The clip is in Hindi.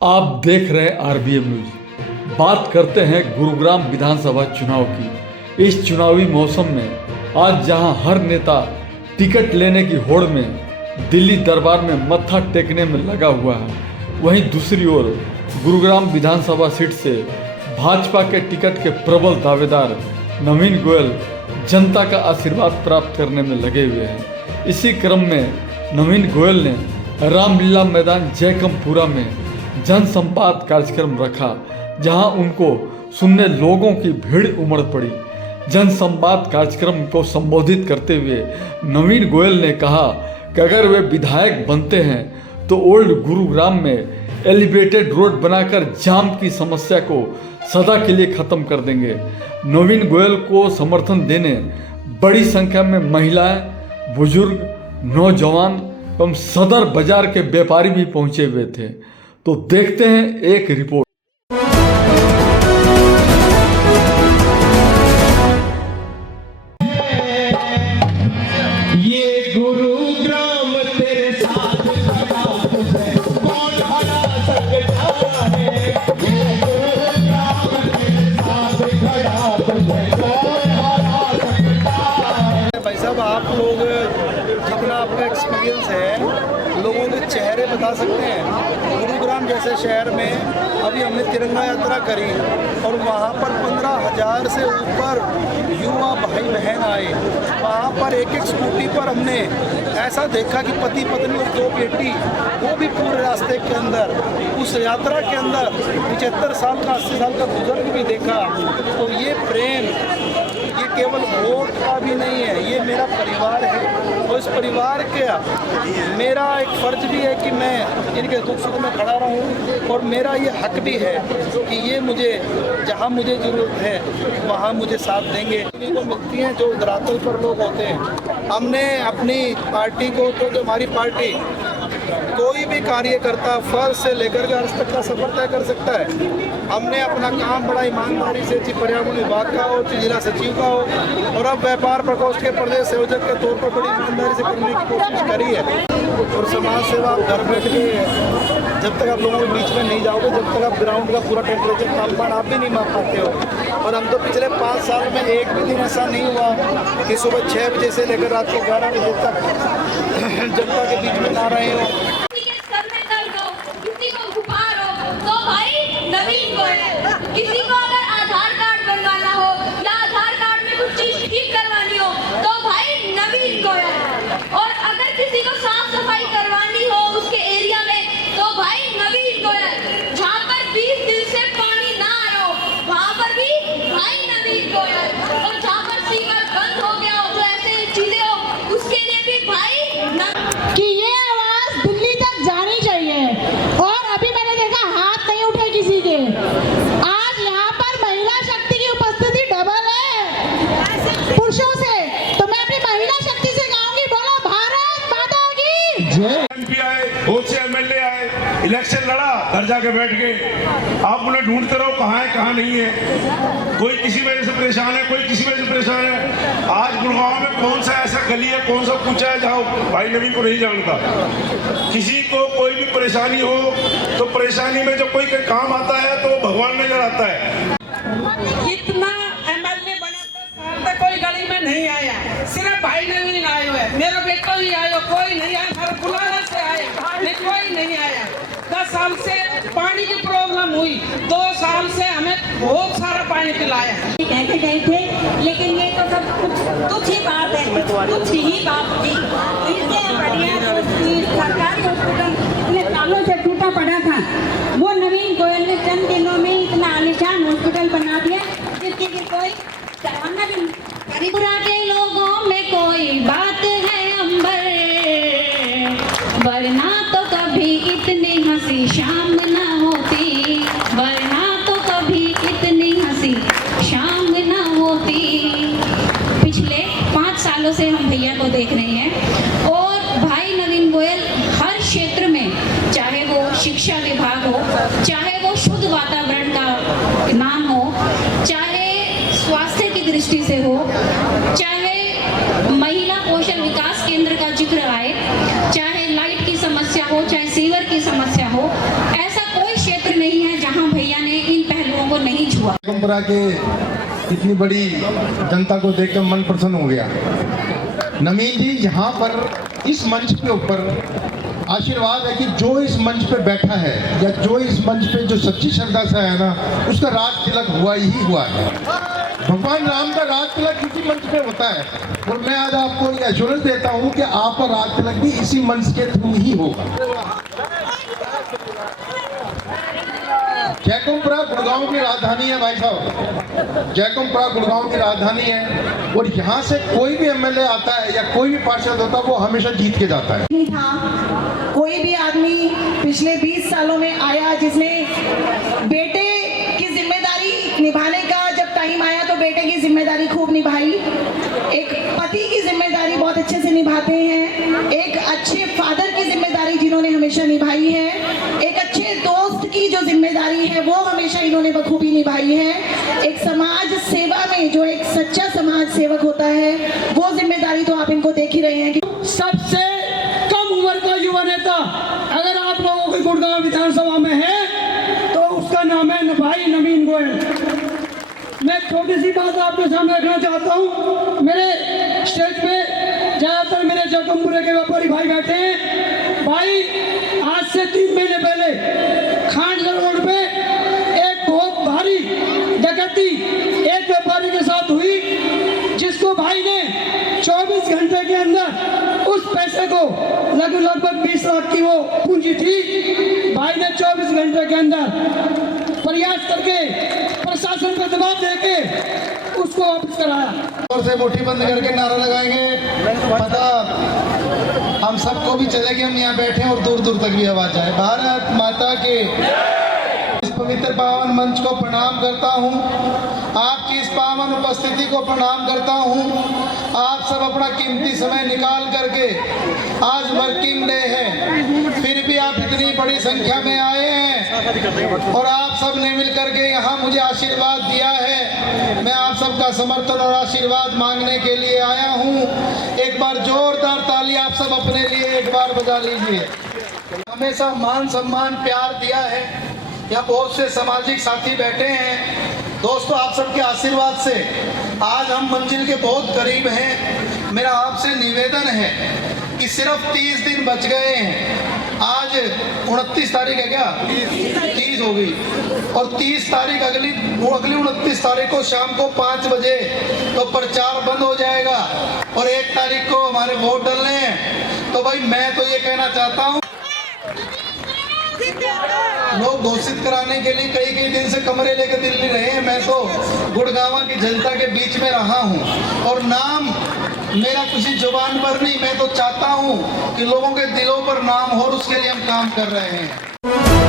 आप देख रहे हैं आरबीएम न्यूज। बात करते हैं गुरुग्राम विधानसभा चुनाव की। इस चुनावी मौसम में आज जहां हर नेता टिकट लेने की होड़ में दिल्ली दरबार में मत्था टेकने में लगा हुआ है, वहीं दूसरी ओर गुरुग्राम विधानसभा सीट से भाजपा के टिकट के प्रबल दावेदार नवीन गोयल जनता का आशीर्वाद प्राप्त करने में लगे हुए हैं। इसी क्रम में नवीन गोयल ने रामलीला मैदान जयकमपुरा में जन संवाद कार्यक्रम रखा, जहां उनको सुनने लोगों की भीड़ उमड़ पड़ी। जन संवाद कार्यक्रम को संबोधित करते हुए नवीन गोयल ने कहा कि अगर वे विधायक बनते हैं तो ओल्ड गुरुग्राम में एलिवेटेड रोड बनाकर जाम की समस्या को सदा के लिए खत्म कर देंगे। नवीन गोयल को समर्थन देने बड़ी संख्या में महिलाएं, बुजुर्ग, नौजवान एवं सदर बाजार के व्यापारी भी पहुंचे हुए थे। तो देखते हैं एक रिपोर्ट। ये गुरुग्राम तेरे साथ खड़ा है, कौन हरा सकता है। ये गुरुग्राम तेरे साथ खड़ा है, कौन हरा सकता है। भाई साहब, आप लोग जितना आपका एक्सपीरियंस है लोगों के चेहरे बता सकते हैं। गुरुग्राम जैसे शहर में अभी हमने तिरंगा यात्रा करी और वहाँ पर 15,000 से ऊपर युवा भाई बहन आए। वहाँ पर एक एक स्कूटी पर हमने ऐसा देखा कि पति पत्नी और 2 बेटी, वो भी पूरे रास्ते के अंदर, उस यात्रा के अंदर 75 साल का 80 साल का बुजुर्ग भी देखा। तो ये प्रेम ये केवल वोट का भी नहीं है, ये मेरा परिवार है। और इस परिवार के मेरा एक फर्ज भी है कि मैं इनके दुख सुख में खड़ा रहूं, और मेरा ये हक भी है कि ये मुझे जहां मुझे ज़रूरत है वहां मुझे साथ देंगे। को मिलती हैं जो धरातल पर लोग होते हैं। हमने अपनी पार्टी को, तो जो हमारी पार्टी कोई भी कार्यकर्ता फर्स्ट से लेकर के अर्थ तक का सफर तय कर सकता है। हमने अपना काम बड़ा ईमानदारी से चाहे पर्यावरण विभाग का हो, चाहे जिला सचिव का हो, और अब व्यापार प्रकोष्ठ के प्रदेश संयोजक के तौर पर बड़ी ईमानदारी से करने की कोशिश करी है। और समाज सेवा आप घर बैठ के जब तक आप लोगों के बीच में नहीं जाओगे, जब तक आप ग्राउंड का पूरा टेम्परेचर तापमान आप भी नहीं माप पाते हो। और हम तो पिछले 5 साल में एक भी दिन ऐसा नहीं हुआ कि सुबह 6 बजे से लेकर रात को 11 बजे तक जनता के बीच में ना रहे हो। नवीन गोयल, किसी को अगर आधार कार्ड बनवाना हो या आधार कार्ड में कुछ चीज ठीक करवानी हो तो भाई नवीन गोयल, और अगर किसी को साफ सफाई करवानी हो उसके एरिया में तो भाई नवीन गोयल। जहाँ पर 20 दिन से पानी ना आया हो वहाँ पर भी भाई नवीन गोयल, और जहाँ पर सीवर बंद हो गया हो, जो ऐसे चीजें हो उसके लिए भी भाई कि ये आवाज दिल्ली तक जानी चाहिए। और अभी मैंने देखा हाथ नहीं उठे किसी के। आज यहाँ पर महिला शक्ति की उपस्थिति डबल है पुरुषों से, तो मैं अपनी महिला शक्ति से गाऊंगी, बोलो भारत माता की जय। एमपी आए, बहुत से एमएलए आए, इलेक्शन लड़ा, घर जाके बैठ गए। आप उन्हें ढूंढते रहो कहाँ है कहाँ नहीं है। कोई किसी वजह से परेशान है, कोई किसी वजह से परेशान है। आज गुड़गांव में कौन सा ऐसा गली है, कौन सा पूछा है जहाँ भाई नवीन को नहीं जानता। किसी को कोई भी परेशानी हो तो परेशानी में जब कोई काम आता है तो भगवान नजर आता है। इतना एमएलए बना 10 साल तक कोई गली में नहीं आया, सिर्फ भाई नवीन आए हुए। मेरा बेटा भी आया, कोई नहीं आया। हर बुलाने से आया नहीं, कोई नहीं आया। 10 साल से पानी की प्रॉब्लम हुई, 2 साल से हमें बहुत सारा पानी पिलाया। कहते गए थे, लेकिन ये तो सब कुछ तुच्छ ही बात है, तुच्छ ही बात थी। इससे बढ़िया सरकारी हॉस्पिटल इतने सालों से टूटा पड़ा था, वो नवीन गोयल ने चंद दिनों में इतना आलीशान हॉस्पिटल बना दिया जिसकी कि कोई सराहना भी। त्रिपुरा के लोगों में कोई बात है अंबर, वरना तो कभी इतनी हंसी शाम न होती, वरना तो कभी इतनी हंसी शाम न होती। पिछले 5 सालों से हम भैया को देख रहे हैं, और भाई नवीन गोयल हर क्षेत्र में, चाहे वो शिक्षा विभाग हो, चाहे वो शुद्ध वातावरण का नाम हो, चाहे स्वास्थ्य की दृष्टि से हो, चाहे महिला कौशल विकास केंद्र का जिक्र आए, चाहे लाइट की समस्या हो, चाहे सीवर की समस्या हो, ऐसा कोई क्षेत्र रही हैं जहां भैया ने इन पहलुओं को नहीं छुआ। परंपरा के इतनी बड़ी जनता को देखकर मन प्रसन्न हो गया। नवीन जी, यहाँ पर इस मंच के ऊपर आशीर्वाद है कि जो इस मंच पे बैठा है या जो इस मंच पे जो सच्ची श्रद्धा से है ना, उसका राज तिलक हुआ ही हुआ है। भगवान राम का राज तिलक इसी मंच पे होता है और मैं आज आपको ये एश्योरेंस देता हूँ कि आपका राज तिलक भी इसी मंच के थ्रू ही होगा। जयकुंभपुरा गुड़गांव की राजधानी है भाई साहब, जयकुंभपुरा गुड़गांव की राजधानी है और यहाँ से कोई भी एमएलए आता है या कोई भी पार्षद होता है वो हमेशा जीत के जाता है। नहीं था कोई भी आदमी पिछले 20 सालों में आया जिसने बेटे की जिम्मेदारी निभाने का जब टाइम आया तो बेटे की जिम्मेदारी खूब निभाई। एक पति की जिम्मेदारी बहुत अच्छे से निभाते हैं, एक अच्छे फादर की जिम्मेदारी जिन्होंने हमेशा निभाई है, एक अच्छे दोस्त की जो जिम्मेदारी है वो हमेशा इन्होंने बखूबी निभाई है, एक समाज सेवा में जो एक सच्चा समाज सेवक होता है वो जिम्मेदारी तो आप इनको देख ही रहे हैं कि सबसे कम उम्र का युवा नेता अगर आप लोगों के गुड़गांव विधानसभा में है तो उसका नाम है भाई नवीन गोयल। मैं छोटी सी बात आपके सामने रखना चाहता हूँ। मेरे स्टेज पे ज़्यादातर मेरे जयकुंभपुरे के व्यापारी भाई बैठे हैं। भाई आज से 3 महीने पहले खांडगढ़ रोड पे एक बहुत भारी डकैती एक व्यापारी के साथ हुई, जिसको भाई ने 24 घंटे के अंदर उस पैसे को लगभग 20 लाख की वो पूंजी थी, भाई ने 24 घंटे के अंदर प्रयास करके प्रशासन पर दबाव देके उसको वापस कराया। और से मुट्ठी बंद करके नारा लगाएंगे, पता हम सबको भी चले कि हम यहाँ बैठे हैं और दूर दूर तक भी आवाज आए। भारत माता के इस पवित्र पावन मंच को प्रणाम करता हूँ, आपकी इस पावन उपस्थिति को प्रणाम करता हूँ। आप सब अपना कीमती समय निकाल करके, आज वर्किंग डे है, फिर भी आप इतनी बड़ी संख्या में आए हैं और आप सब ने मिल करके यहाँ मुझे आशीर्वाद दिया है। मैं आप सबका समर्थन और आशीर्वाद मांगने के लिए आया हूँ। एक बार जोरदार ताली आप सब अपने लिए एक बार बजा लीजिए। हमेशा मान सम्मान प्यार दिया है। यहाँ बहुत से सामाजिक साथी बैठे हैं। दोस्तों, आप सबके आशीर्वाद से आज हम मंजिल के बहुत करीब हैं। मेरा आपसे निवेदन है कि सिर्फ 30 दिन बच गए हैं। आज 29 तारीख है क्या? 30 हो गई और 30 तारीख अगली 29 तारीख को शाम को 5 बजे तो प्रचार बंद हो जाएगा और 1 तारीख को हमारे वोट डलने हैं। तो भाई मैं तो ये कहना चाहता हूँ, लोग घोषित कराने के लिए कई दिन से कमरे लेकर दिल्ली रहे हैं। मैं तो गुड़गांव की जनता के बीच में रहा हूं और नाम मेरा किसी जुबान पर नहीं, मैं तो चाहता हूं कि लोगों के दिलों पर नाम हो और उसके लिए हम काम कर रहे हैं।